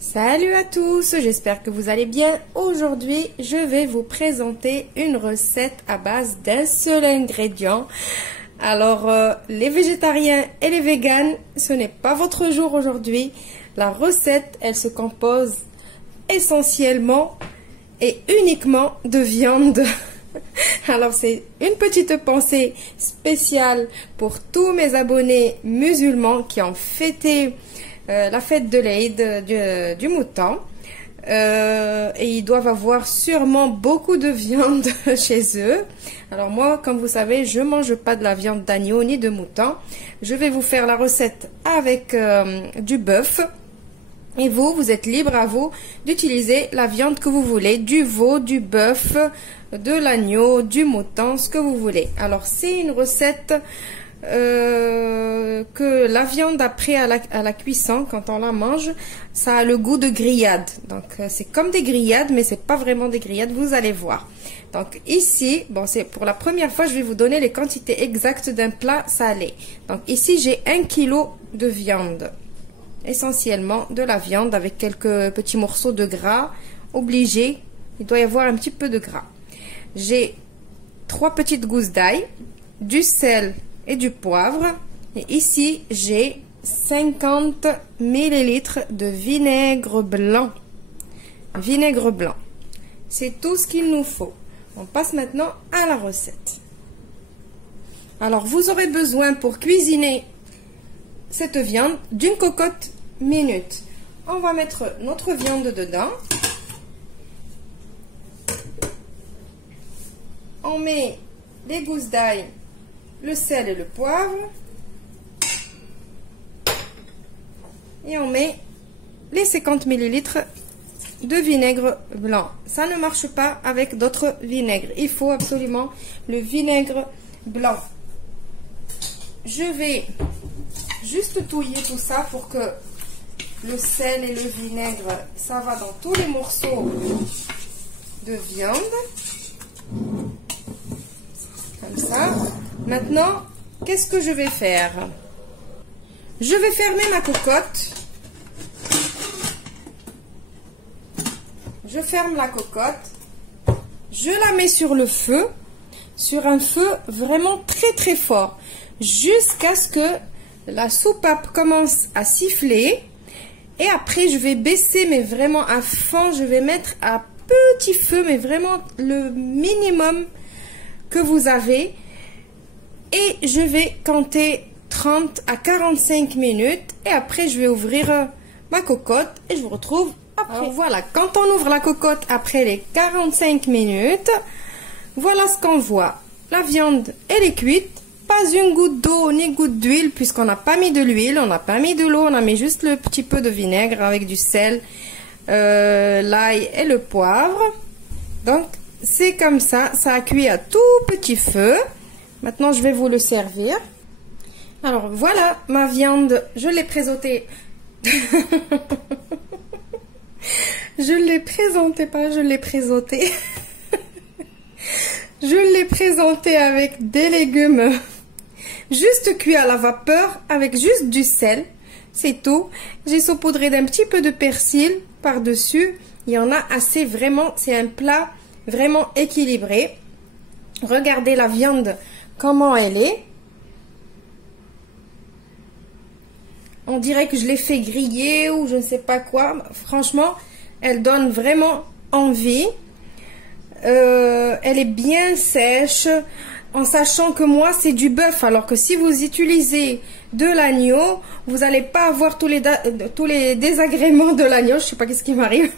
Salut à tous, j'espère que vous allez bien. Aujourd'hui, je vais vous présenter une recette à base d'un seul ingrédient. Alors, les végétariens et les véganes, ce n'est pas votre jour aujourd'hui. La recette, elle se compose essentiellement et uniquement de viande. Alors, c'est une petite pensée spéciale pour tous mes abonnés musulmans qui ont fêté la fête de l'Aïd du mouton. Et ils doivent avoir sûrement beaucoup de viande chez eux. Alors moi, comme vous savez, je mange pas de la viande d'agneau ni de mouton. Je vais vous faire la recette avec du bœuf. Et vous êtes libre à vous d'utiliser la viande que vous voulez, du veau, du bœuf, de l'agneau, du mouton, ce que vous voulez. Alors c'est une recette que la viande après à la cuisson, quand on la mange, ça a le goût de grillade. Donc c'est comme des grillades, mais c'est pas vraiment des grillades, vous allez voir. Donc ici, bon, c'est pour la première fois, je vais vous donner les quantités exactes d'un plat salé. Donc ici, j'ai 1 kg de viande. Essentiellement de la viande avec quelques petits morceaux de gras. Obligé, il doit y avoir un petit peu de gras. J'ai 3 petites gousses d'ail, du sel et du poivre. Et ici, j'ai 50 ml de vinaigre blanc. Vinaigre blanc. C'est tout ce qu'il nous faut. On passe maintenant à la recette. Alors, vous aurez besoin pour cuisiner cette viande d'une cocotte minute. On va mettre notre viande dedans. On met les gousses d'ail, le sel et le poivre. Et on met les 50 ml de vinaigre blanc. Ça ne marche pas avec d'autres vinaigres. Il faut absolument le vinaigre blanc. Je vais juste touiller tout ça pour que le sel et le vinaigre, ça va dans tous les morceaux de viande. Comme ça. Maintenant, qu'est-ce que je vais faire? Je vais fermer ma cocotte. Je ferme la cocotte. Je la mets sur le feu. Sur un feu vraiment très fort. Jusqu'à ce que la soupape commence à siffler. Et après, je vais baisser, mais vraiment à fond. Je vais mettre à petit feu, mais vraiment le minimum que vous avez. Et je vais compter 30 à 45 minutes. Et après, je vais ouvrir ma cocotte. Et je vous retrouve après. Alors voilà, quand on ouvre la cocotte après les 45 minutes, voilà ce qu'on voit. La viande, elle est cuite. Pas une goutte d'eau ni goutte d'huile puisqu'on n'a pas mis de l'huile, on n'a pas mis de l'eau, on a mis juste le petit peu de vinaigre avec du sel, l'ail et le poivre. Donc c'est comme ça, ça a cuit à tout petit feu. Maintenant je vais vous le servir. Alors voilà ma viande, je l'ai présentée. Je l'ai présentée, pas je l'ai présentée. Je l'ai présentée avec des légumes juste cuit à la vapeur avec juste du sel, c'est tout. J'ai saupoudré d'un petit peu de persil par-dessus. Il y en a assez, vraiment, c'est un plat vraiment équilibré. Regardez la viande, comment elle est. On dirait que je l'ai fait griller ou je ne sais pas quoi. Franchement, elle donne vraiment envie. Elle est bien sèche. En sachant que moi c'est du bœuf, alors que si vous utilisez de l'agneau, vous n'allez pas avoir tous les désagréments de l'agneau. Je sais pas qu'est-ce qui m'arrive.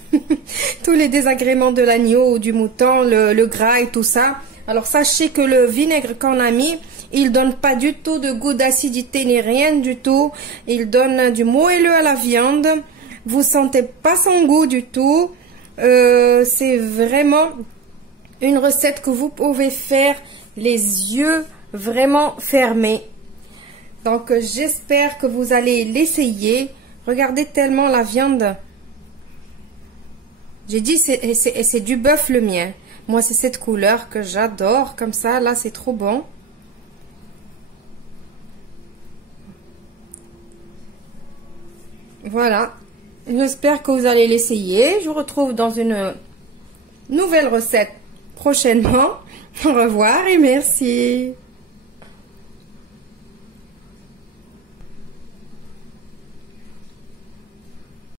Tous les désagréments de l'agneau ou du mouton, le gras et tout ça. Alors sachez que le vinaigre qu'on a mis, il donne pas du tout de goût d'acidité ni rien du tout. Il donne du moelleux à la viande. Vous sentez pas son goût du tout. C'est vraiment une recette que vous pouvez faire les yeux vraiment fermés. Donc j'espère que vous allez l'essayer. Regardez tellement la viande. J'ai dit c'est du bœuf le mien. Moi c'est cette couleur que j'adore. Comme ça, là c'est trop bon. Voilà. J'espère que vous allez l'essayer. Je vous retrouve dans une nouvelle recette prochainement. Au revoir et merci.